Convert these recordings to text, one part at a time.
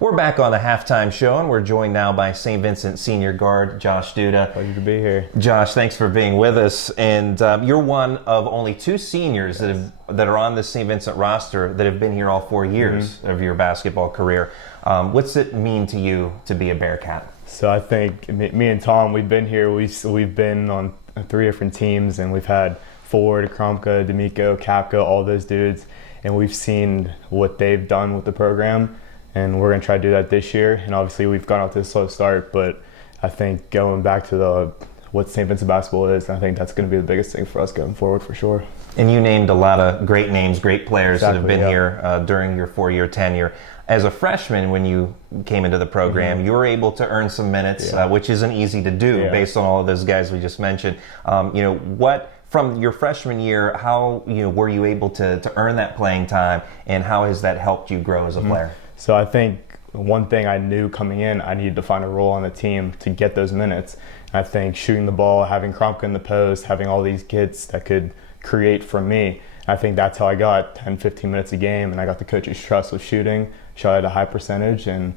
We're back on the halftime show, and we're joined now by Saint Vincent senior guard Josh Duda. Pleasure to be here. Josh, thanks for being with us. And you're one of only two seniors that are on the Saint Vincent roster that have been here all 4 years of your basketball career. What's it mean to you to be a Bearcat? So I think me and Tom, we've been here. We've been on 3 different teams, and we've had Ford, Kromka, D'Amico, Kapka, all those dudes, and we've seen what they've done with the program. And we're going to try to do that this year. And obviously we've gone off to a slow start, but I think going back to what St. Vincent basketball is, I think that's going to be the biggest thing for us going forward for sure. And you named a lot of great names, great players that have been here during your 4-year tenure. As a freshman, when you came into the program, you were able to earn some minutes, which isn't easy to do based on all of those guys we just mentioned. From your freshman year, how were you able to earn that playing time, and how has that helped you grow as a player? So I think one thing I knew coming in, I needed to find a role on the team to get those minutes. I think shooting the ball, having Kromka in the post, having all these kids that could create for me, I think that's how I got 10, 15 minutes a game, and I got the coach's trust with shooting, shot at a high percentage, and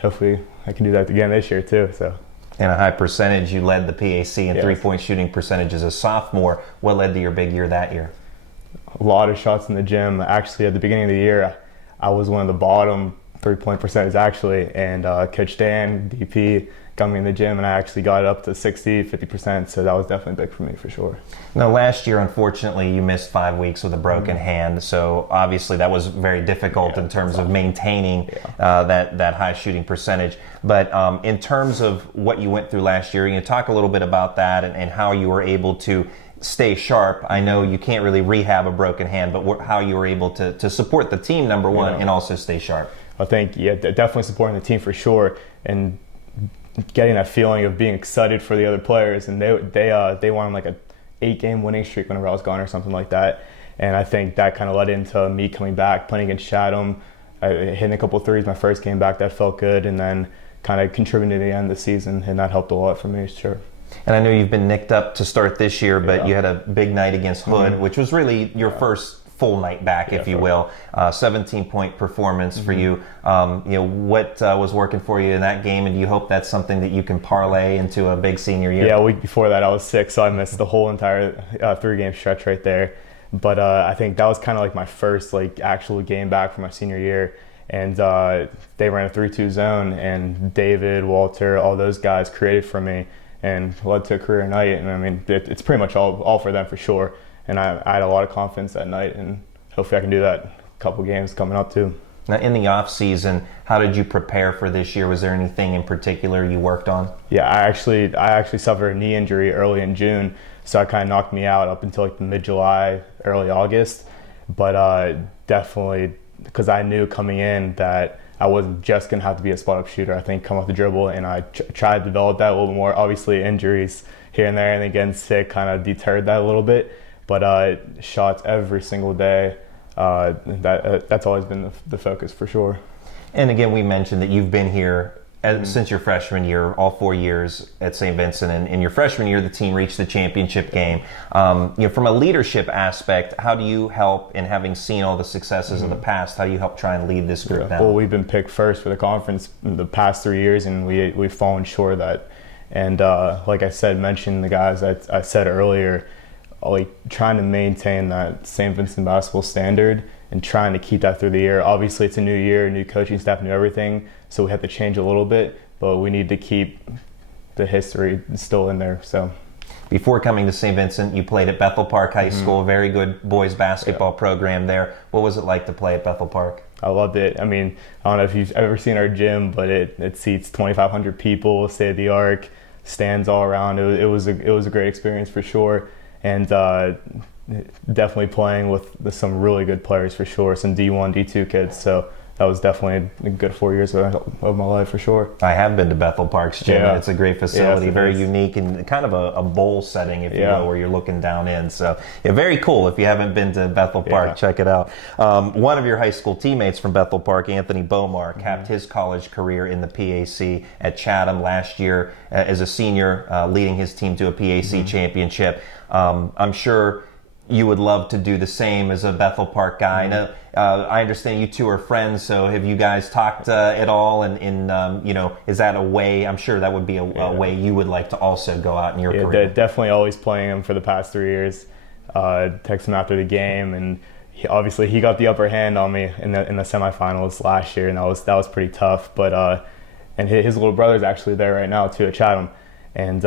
hopefully I can do that again this year too. So. And a high percentage, you led the PAC in three-point shooting percentage as a sophomore. What led to your big year that year? A lot of shots in the gym. Actually, at the beginning of the year, I was one of the bottom three-point percentage actually, and Coach Dan, DP, got me in the gym, and I actually got it up to 60, 50%, so that was definitely big for me for sure. Now last year, unfortunately, you missed 5 weeks with a broken hand, so obviously that was very difficult in terms of maintaining that high shooting percentage. But in terms of what you went through last year, you talk a little bit about that and how you were able to stay sharp. I know you can't really rehab a broken hand, but how you were able to support the team, number one, and also stay sharp. I think, definitely supporting the team for sure, and getting that feeling of being excited for the other players. And they won like a 8-game winning streak whenever I was gone or something like that. And I think that kind of led into me coming back, playing against Chatham, hitting a couple of threes my first game back. That felt good, and then kind of contributing to the end of the season, and that helped a lot for me, sure. And I know you've been nicked up to start this year, but you had a big night against Hood, which was really your first full night back, if you will. 17-point performance for you. What was working for you in that game, and do you hope that's something that you can parlay into a big senior year? Yeah, a week before that I was sick, so I missed the whole entire 3-game stretch right there. But I think that was kind of like my first actual game back from my senior year. And they ran a 3-2 zone, and David, Walter, all those guys created for me and led to a career night. And I mean, it's pretty much all for them for sure. And I had a lot of confidence that night, and hopefully I can do that a couple games coming up too. Now, in the off season, how did you prepare for this year? Was there anything in particular you worked on? Yeah, I actually suffered a knee injury early in June, so it kind of knocked me out up until the mid-July, early August. But definitely, because I knew coming in that I wasn't just going to have to be a spot-up shooter. I think come off the dribble, and I tried to develop that a little more. Obviously, injuries here and there, and again, sick kind of deterred that a little bit. But shots every single day, that's always been the focus for sure. And again, we mentioned that you've been here since your freshman year, all 4 years at St. Vincent. And in your freshman year, the team reached the championship game. From a leadership aspect, how do you help, in having seen all the successes of the past, how do you help try and lead this group now? Well, we've been picked first for the conference in the past 3 years, and we've fallen short of that. And like I said, mentioned the guys that I said earlier, trying to maintain that St. Vincent basketball standard and trying to keep that through the year. Obviously, it's a new year, new coaching staff, new everything, so we have to change a little bit, but we need to keep the history still in there. So, before coming to St. Vincent, you played at Bethel Park High School, a very good boys basketball program there. What was it like to play at Bethel Park? I loved it. I mean, I don't know if you've ever seen our gym, but it seats 2,500 people, state of the art, stands all around. It was a great experience for sure. And definitely playing with some really good players for sure, some D1, D2 kids. So that was definitely a good 4 years of my life for sure. I have been to Bethel Park's gym. Yeah. It's a great facility, very unique, and kind of a bowl setting, if you will, where you're looking down in. So very cool. If you haven't been to Bethel Park, check it out. One of your high school teammates from Bethel Park, Anthony Bomar, capped his college career in the PAC at Chatham last year as a senior, leading his team to a PAC championship. I'm sure you would love to do the same as a Bethel Park guy. I understand you two are friends, so have you guys talked at all? And is that a way? I'm sure that would be a way you would like to also go out in your career. Definitely always playing him for the past 3 years. Text him after the game, and obviously he got the upper hand on me in the semifinals last year, and that was pretty tough. But and his little brother's actually there right now too at Chatham, and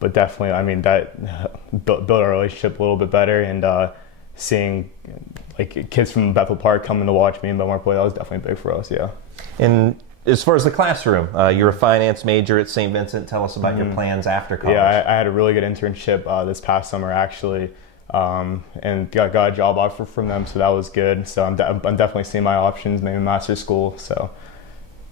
but definitely, I mean, that built our relationship a little bit better, and seeing like kids from Bethel Park coming to watch me and Belmar play, that was definitely big for us. Yeah. And as far as the classroom, you're a finance major at Saint Vincent. Tell us about your plans after college. Yeah, I had a really good internship this past summer actually, and got a job offer from them, so that was good. So I'm definitely seeing my options, maybe master's school. So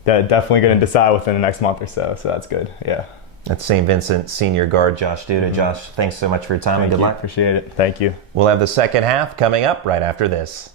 definitely going to decide within the next month or so. So that's good. Yeah. That's Saint Vincent senior guard Josh Duda. Josh, thanks so much for your time and good luck. Appreciate it. Thank you. We'll have the second half coming up right after this.